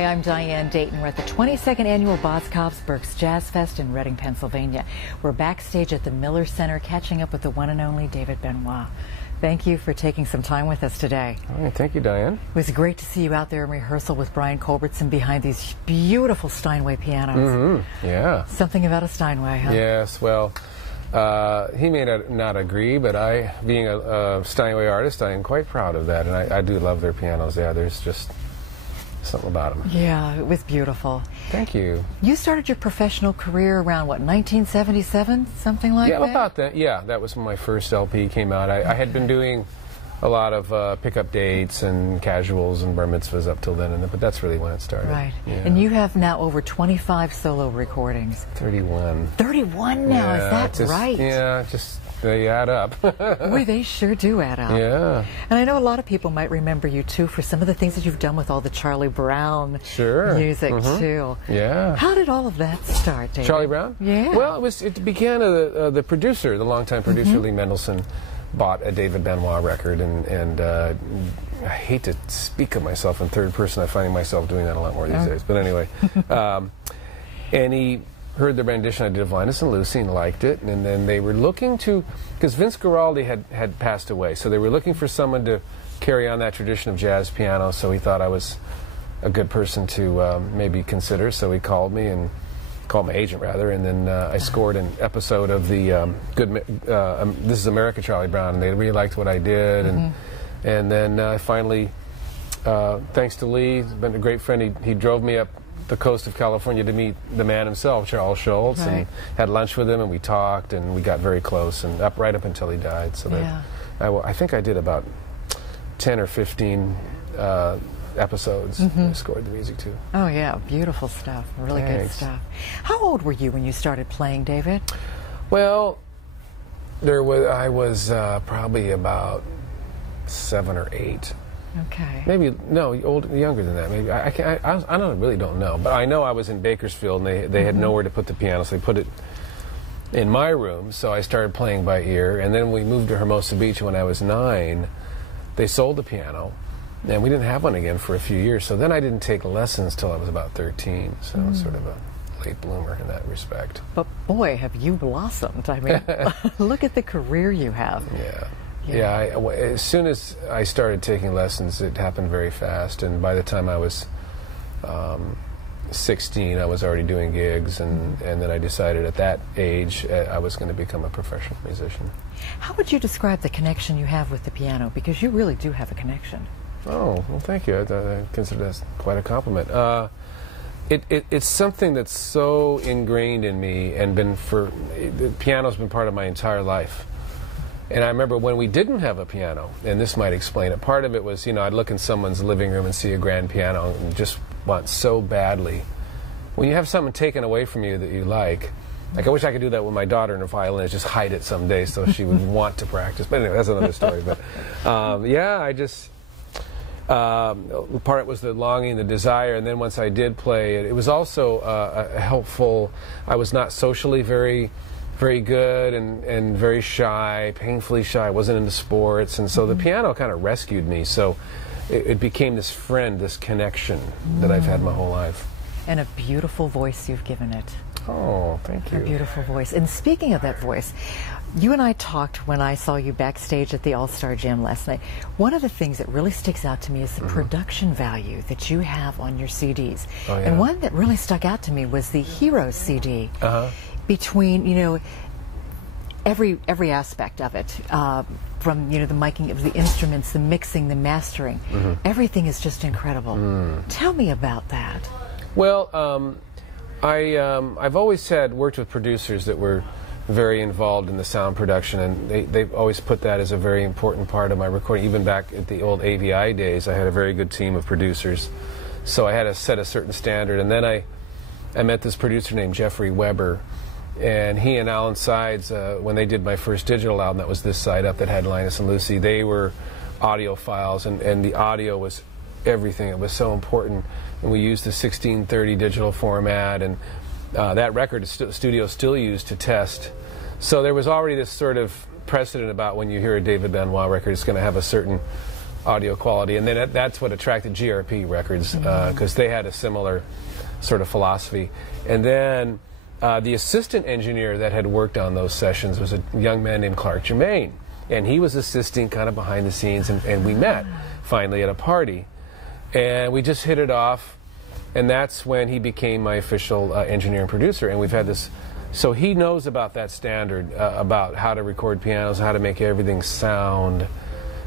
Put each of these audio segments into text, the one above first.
Hi, I'm Diane. Dayton. We're at the 22nd Annual Boscov's Berks Jazz Fest in Reading, Pennsylvania. We're backstage at the Miller Center catching up with the one and only David Benoit. Thank you for taking some time with us today. All right, thank you, Diane. It was great to see you out there in rehearsal with Brian Culbertson behind these beautiful Steinway pianos. Mm-hmm. Yeah. Something about a Steinway, huh? Yes, well, he may not agree, but I, being a Steinway artist, I am quite proud of that, and I do love their pianos. Yeah, there's just something about them. Yeah, it was beautiful. Thank you. You started your professional career around, what, 1977? Something like that? Yeah, about that. Yeah, that was when my first LP came out. I had been doing a lot of pickup dates and casuals and bar mitzvahs up till then, but that's really when it started. Right. Yeah. And you have now over 25 solo recordings. 31. 31 now, yeah, is that right? Yeah, just they add up. Boy, they sure do add up. Yeah. And I know a lot of people might remember you, too, for some of the things that you've done with all the Charlie Brown music, too. Yeah. How did all of that start, David? Charlie Brown? Yeah. Well, it began, the producer, the longtime producer, Lee Mendelson, bought a David Benoit record, and I hate to speak of myself in third person. I'm finding myself doing that a lot more these days. But anyway, and he heard the rendition I did of Linus and Lucy and liked it, and then they were looking to, because Vince Guaraldi had passed away, so they were looking for someone to carry on that tradition of jazz piano, so he thought I was a good person to maybe consider, so he called me, and called my agent rather, and then I scored an episode of the This Is America, Charlie Brown, and they really liked what I did, and then finally, thanks to Lee, he's been a great friend, he drove me up the coast of California to meet the man himself, Charles Schultz, and had lunch with him, and we talked, and we got very close, and right up until he died. So that I think I did about 10 or 15 episodes. I scored the music too. Oh yeah, beautiful stuff. Really good stuff. How old were you when you started playing, David? Well, I was probably about 7 or 8. Okay. Maybe younger than that. Maybe I really don't know. But I know I was in Bakersfield, and they had nowhere to put the piano, so they put it in my room. So I started playing by ear, and then we moved to Hermosa Beach when I was 9. They sold the piano, and we didn't have one again for a few years. So then I didn't take lessons till I was about 13. So I was sort of a late bloomer in that respect. But boy, have you blossomed! I mean, look at the career you have. Yeah. Yeah, as soon as I started taking lessons, it happened very fast, and by the time I was 16, I was already doing gigs, and then I decided at that age I was going to become a professional musician. How would you describe the connection you have with the piano? Because you really do have a connection. Oh, well, thank you. I consider that quite a compliment. It's something that's so ingrained in me, and the piano's been part of my entire life. And I remember when we didn't have a piano, and this might explain it, part of it was, I'd look in someone's living room and see a grand piano and just want so badly. When you have something taken away from you that you like I wish I could do that with my daughter and her violinist, just hide it someday so she would want to practice. But anyway, that's another story. But yeah, I just, part of it was the longing, the desire, and then once I did play, it was also helpful. I was not socially very good and very shy, painfully shy. I wasn't into sports, and so the piano kind of rescued me. So it became this friend, this connection that I've had my whole life. And a beautiful voice you've given it. Oh, thank you. A beautiful voice. And speaking of that voice, you and I talked when I saw you backstage at the All-Star Jam last night. One of the things that really sticks out to me is the production value that you have on your CDs. Oh, yeah. And one that really stuck out to me was the Hero CD. Between, you know, every aspect of it, from, you know, the miking of the instruments, the mixing, the mastering, everything is just incredible. Tell me about that. Well, I've always worked with producers that were very involved in the sound production, and they've always put that as a very important part of my recording. Even back at the old AVI days, I had a very good team of producers, so I had to set a certain standard. And then I met this producer named Jeffrey Weber, and he and Alan Sides, when they did my first digital album, that was This Side Up, that had Linus and Lucy, they were audiophiles, and the audio was everything. It was so important. And we used the 1630 digital format, and that record studio still used to test. So there was already this sort of precedent about when you hear a David Benoit record, it's going to have a certain audio quality. And then that's what attracted GRP Records, because they had a similar sort of philosophy. And then the assistant engineer that had worked on those sessions was a young man named Clark Germain. And he was assisting kind of behind the scenes, and we met finally at a party. And we just hit it off, and that's when he became my official engineer and producer. And we've had this, so he knows about that standard, about how to record pianos, how to make everything sound.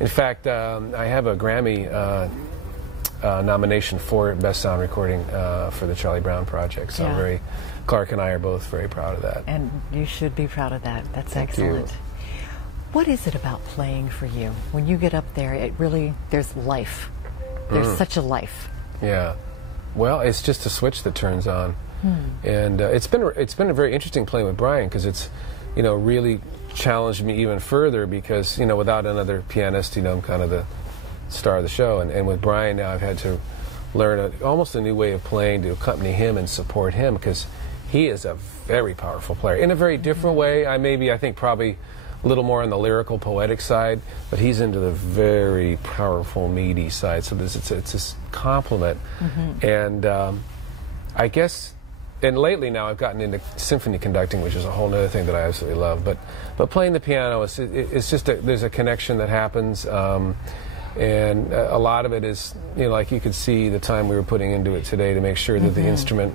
In fact, I have a Grammy nomination for Best Sound Recording for the Charlie Brown Project. So Clark and I are both very proud of that. And you should be proud of that. That's Thank excellent. you. What is it about playing for you? When you get up there, it really, there's life. There's such a life. Yeah. Well, it's just a switch that turns on. And it's been a very interesting playing with Brian, because it's, really challenged me even further, because, without another pianist, I'm kind of the star of the show. And with Brian now, I've had to learn almost a new way of playing to accompany him and support him, because he is a very powerful player in a very different way. I think probably a little more on the lyrical, poetic side, but he's into the very powerful, meaty side. So it's this complement. And I guess, and lately now I've gotten into symphony conducting, which is a whole other thing that I absolutely love. But playing the piano, it's just there's a connection that happens, and a lot of it is, like you could see the time we were putting into it today to make sure that the instrument,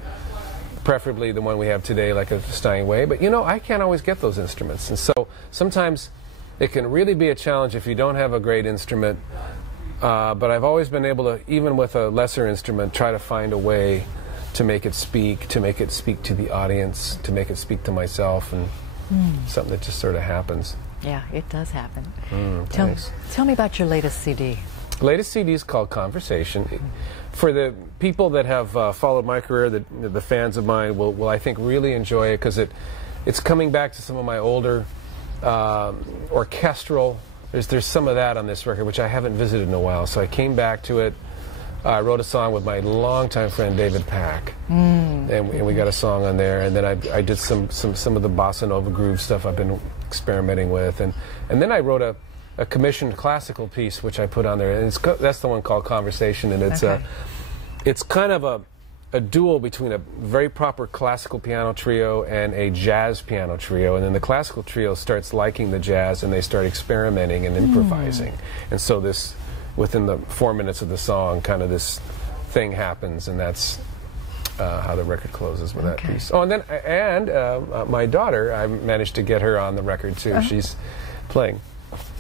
preferably the one we have today, like a Steinway, but I can't always get those instruments, and so sometimes it can really be a challenge if you don't have a great instrument, but I've always been able to, even with a lesser instrument, try to find a way to make it speak to the audience, to make it speak to myself, and something that just sort of happens. Yeah, it does happen. Thanks. Tell me about your latest CD. The latest CD is called Conversation. For the people that have followed my career, the fans of mine will I think really enjoy it, because it's coming back to some of my older orchestral. There's some of that on this record, which I haven't visited in a while. So I came back to it. I wrote a song with my longtime friend David Pack, and we got a song on there. And then I did some of the bossa nova groove stuff I've been experimenting with, and then I wrote a commissioned classical piece which I put on there, and that's the one called Conversation, and it's kind of a duel between a very proper classical piano trio and a jazz piano trio, and then the classical trio starts liking the jazz and they start experimenting and improvising, and so this, within the 4 minutes of the song, kind of this thing happens, and that's how the record closes with that piece. Oh, and then my daughter, I managed to get her on the record too. She's playing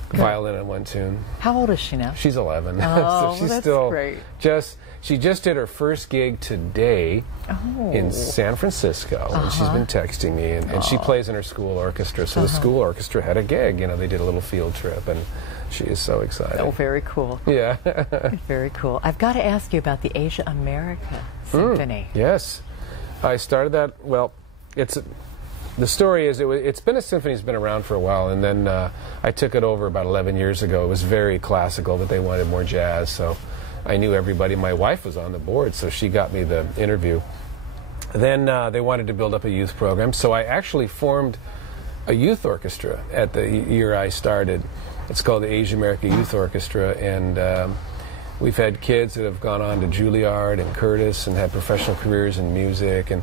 violin in one tune. How old is she now? She's 11. Oh, so she's that's still great. She just did her first gig today in San Francisco, and she's been texting me, and she plays in her school orchestra. So the school orchestra had a gig. They did a little field trip, and she is so excited. Oh, very cool. Yeah. Very cool. I've got to ask you about the Asia America Symphony. Yes. I started that, well, the story is it's been a symphony that's been around for a while, and then I took it over about 11 years ago. It was very classical, but they wanted more jazz, so I knew everybody. My wife was on the board, so she got me the interview. Then they wanted to build up a youth program, so I actually formed a youth orchestra at the year I started. It's called the Asia America Youth Orchestra, and we've had kids that have gone on to Juilliard and Curtis and had professional careers in music. And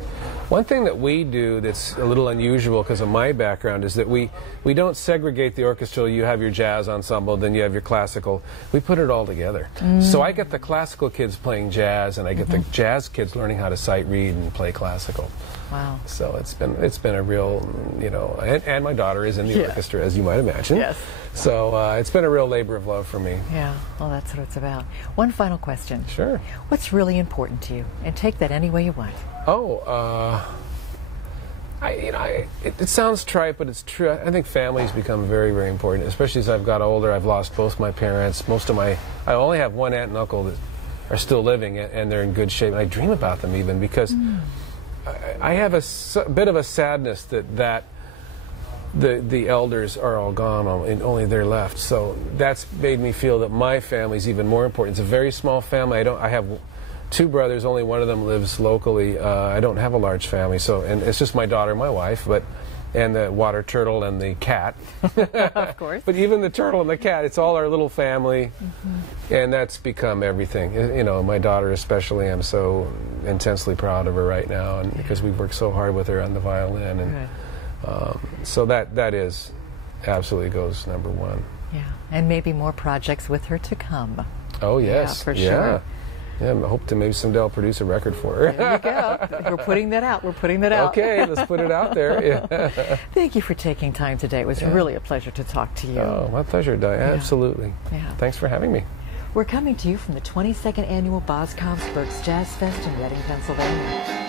one thing that we do that's a little unusual because of my background is that we don't segregate the orchestra. You have your jazz ensemble, then you have your classical. We put it all together. So I get the classical kids playing jazz, and I get the jazz kids learning how to sight read and play classical. Wow. So it's been a real, and my daughter is in the orchestra, as you might imagine. Yes. So it's been a real labor of love for me. Yeah, well, that's what it's about. One final question. Sure. What's really important to you? And take that any way you want. Oh, it sounds trite, but it's true. I think family's become very, very important, especially as I've got older. I've lost both my parents. I only have one aunt and uncle that are still living, and they're in good shape. And I dream about them even because I have a bit of a sadness that the elders are all gone and only they're left. So that's made me feel that my family's even more important. It's a very small family. I have two brothers. Only one of them lives locally. I don't have a large family, and it's just my daughter and my wife. But and the water turtle and the cat. Of course. But even the turtle and the cat, it's all our little family, and that's become everything. You know, my daughter especially, I'm so intensely proud of her right now, and because we've worked so hard with her on the violin, and so that is absolutely goes number one. Yeah, and maybe more projects with her to come. Oh yes, yeah, for sure. Yeah, I hope to maybe someday I'll produce a record for her. There you go. We're putting that out. We're putting that out. Okay, let's put it out there. Yeah. Thank you for taking time today. It was really a pleasure to talk to you. Oh, my pleasure, Diane. Yeah. Absolutely. Yeah. Thanks for having me. We're coming to you from the 22nd Annual Boscov's Berks Jazz Fest in Reading, Pennsylvania.